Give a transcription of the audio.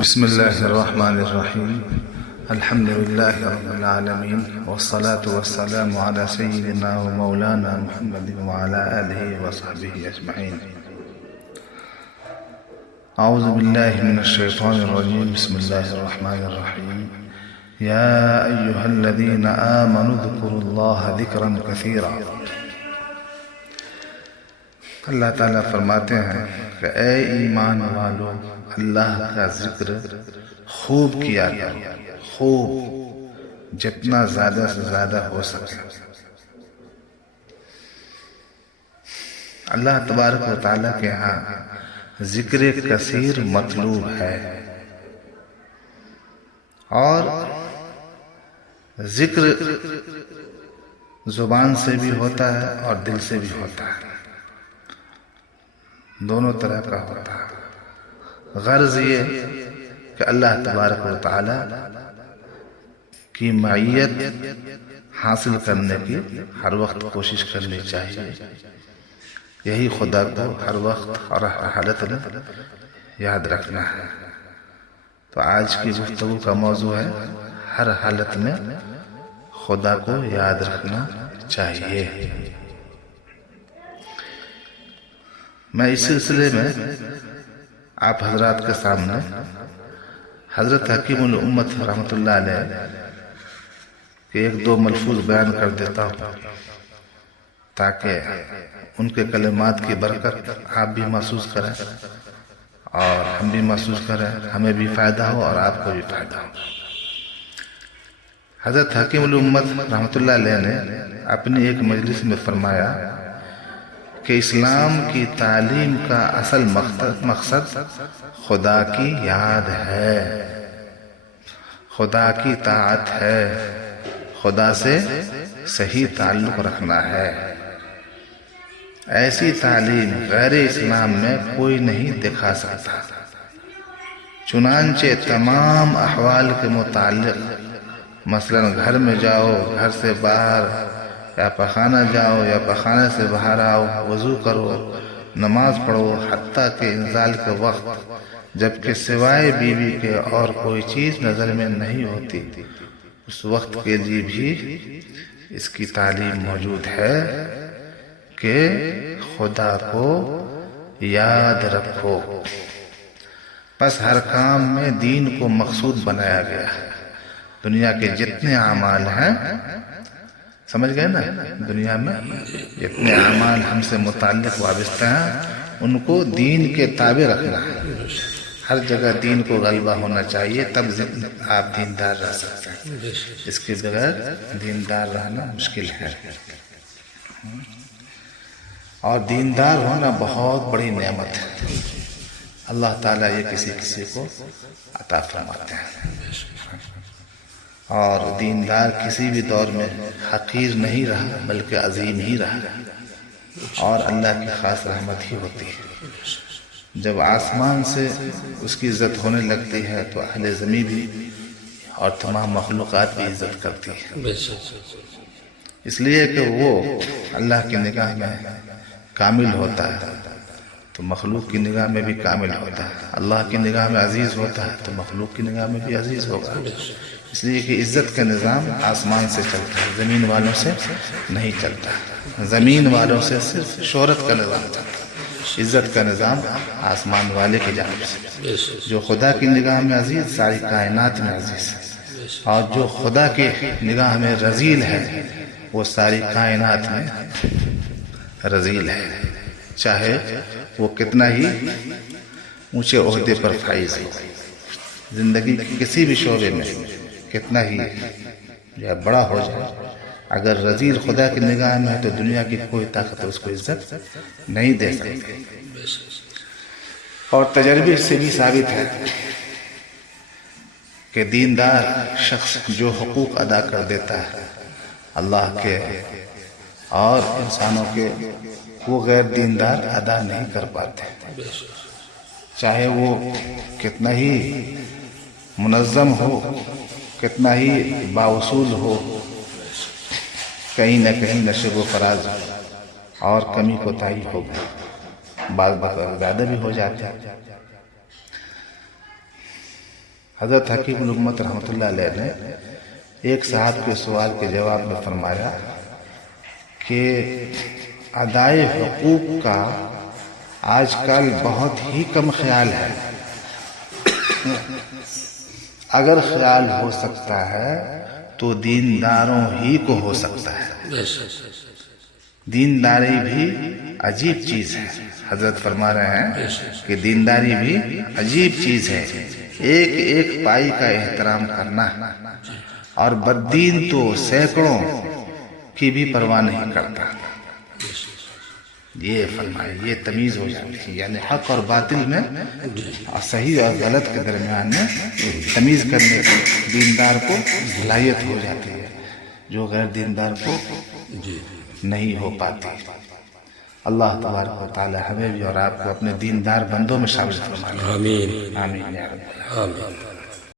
بسم الله الرحمن الرحيم. الحمد لله رب العالمين، والصلاة والسلام على سيدنا ومولانا محمد وعلى آله وصحبه أجمعين. أعوذ بالله من الشيطان الرجيم. بسم الله الرحمن الرحيم. يا أيها الذين آمنوا اذكروا الله ذكرا كثيرا. اللہ تعالیٰ فرماتے ہیں کہ اے ایمان والو، اللہ کا ذکر خوب کیا کرو، خوب، جتنا زیادہ سے زیادہ ہو سکے۔ اللہ تبارک و تعالیٰ کے ہاں ذکر کثیر مطلوب ہے، اور ذکر زبان سے بھی ہوتا ہے اور دل سے بھی ہوتا ہے، دونوں طرح کا ہوتا ہے۔ غرض یہ کہ اللہ تبارک و تعالی کی معیت حاصل کرنے کی ہر وقت کوشش کرنی چاہیے، یہی خدا کو ہر وقت اور ہر حالت میں یاد رکھنا ہے۔ تو آج کی گفتگو کا موضوع ہے ہر حالت میں خدا کو یاد رکھنا چاہیے۔ میں اس سلسلے میں آپ حضرات کے سامنے حضرت حکیم الامت رحمۃ اللہ علیہ کے ایک دو ملفوظ بیان کر دیتا ہوں، تاکہ ان کے کلمات کی برکت آپ بھی محسوس کریں اور ہم بھی محسوس کریں، ہمیں بھی فائدہ ہو اور آپ کو بھی فائدہ ہو۔ حضرت حکیم الامت رحمۃ اللہ علیہ نے اپنی ایک مجلس میں فرمایا کہ اسلام کی تعلیم کا اصل مقصد خدا کی یاد ہے، خدا کی طاعت ہے، خدا سے صحیح تعلق رکھنا ہے۔ ایسی تعلیم غیر اسلام میں کوئی نہیں دکھا سکتا۔ چنانچہ تمام احوال کے متعلق، مثلا گھر میں جاؤ، گھر سے باہر، یا پخانہ جاؤ یا پخانے سے باہر آؤ، وضو کرو، نماز پڑھو، حتیٰ کہ انزال کے وقت جبکہ سوائے بیوی کے اور کوئی چیز نظر میں نہیں ہوتی، اس وقت کے لیے بھی اس کی تعلیم موجود ہے کہ خدا کو یاد رکھو۔ بس ہر کام میں دین کو مقصود بنایا گیا ہے۔ دنیا کے جتنے اعمال ہیں، سمجھ گئے نا، دنیا میں جتنے اعمال ہم سے متعلق وابستہ ہیں ان کو دین کے تابع رکھنا ہے۔ ہر جگہ دین کو غلبہ ہونا چاہیے، تب آپ دیندار رہ سکتے ہیں، اس کے بغیر دیندار رہنا مشکل ہے۔ اور دیندار ہونا بہت بڑی نعمت ہے، اللہ تعالیٰ یہ کسی کو عطا فرماتے ہیں۔ اور دیندار کسی بھی دور میں حقیر نہیں رہا بلکہ عظیم ہی رہا، اور اللہ کی خاص رحمت ہی ہوتی ہے۔ جب آسمان سے اس کی عزت ہونے لگتی ہے تو اہل زمین بھی اور تمام مخلوقات بھی عزت کرتی ہے، اس لیے کہ وہ اللہ کی نگاہ میں کامل ہوتا ہے تو مخلوق کی نگاہ میں بھی کامل ہوتا ہے، اللہ کی نگاہ میں عزیز ہوتا ہے تو مخلوق کی نگاہ میں بھی عزیز ہوگا۔ اس لیے کہ عزت کا نظام آسمان سے چلتا ہے، زمین والوں سے نہیں چلتا۔ زمین والوں سے صرف شہرت کا نظام چلتا ہے، عزت کا نظام آسمان والے کی جانب سے۔ جو خدا کی نگاہ میں عزیز ساری کائنات میں عزیز ہے، اور جو خدا کی نگاہ میں رذیل ہے وہ ساری کائنات میں رذیل ہے، چاہے وہ کتنا ہی اونچے عہدے پر فائز ہو، زندگی کے کسی بھی شعبے میں کتنا ہی یا بڑا ہو جائے، اگر رذیل خدا کی نگاہ میں ہے تو دنیا کی کوئی طاقت اس کو عزت نہیں دے سکتی۔ اور تجربے سے بھی ثابت ہے کہ دیندار شخص جو حقوق ادا کر دیتا ہے اللہ کے اور انسانوں کے، وہ غیر دیندار ادا نہیں کر پاتے، چاہے وہ کتنا ہی منظم ہو، کتنا ہی باوصول ہو، کہیں نہ کہیں نشیب و فراز اور کمی کوتاہی ہوگی، بعض زیادہ بھی ہو جاتے ہیں۔ حضرت حکیم الامت رحمۃ اللہ علیہ نے ایک صاحب کے سوال کے جواب میں فرمایا کہ ادائے حقوق کا آج کل بہت ہی کم خیال ہے، اگر خیال ہو سکتا ہے تو دینداروں ہی کو ہو سکتا ہے۔ دینداری بھی عجیب چیز ہے، حضرت فرما رہے ہیں کہ دینداری بھی عجیب چیز ہے، ایک ایک پائی کا احترام کرنا، اور بددین تو سینکڑوں کی بھی پرواہ نہیں کرتا۔ یہ فرمائے، یہ تمیز ہو جاتی ہے، یعنی حق اور باطل میں اور صحیح اور غلط کے درمیان میں تمیز کرنے کی دیندار کو صلاحیت ہو جاتی ہے، جو غیر دیندار کو نہیں ہو پاتی۔ اللہ تبارک و تعالی ہمیں بھی اور آپ کو اپنے دیندار بندوں میں شامل فرمائے۔ آمین آمین یا رب۔ آمین۔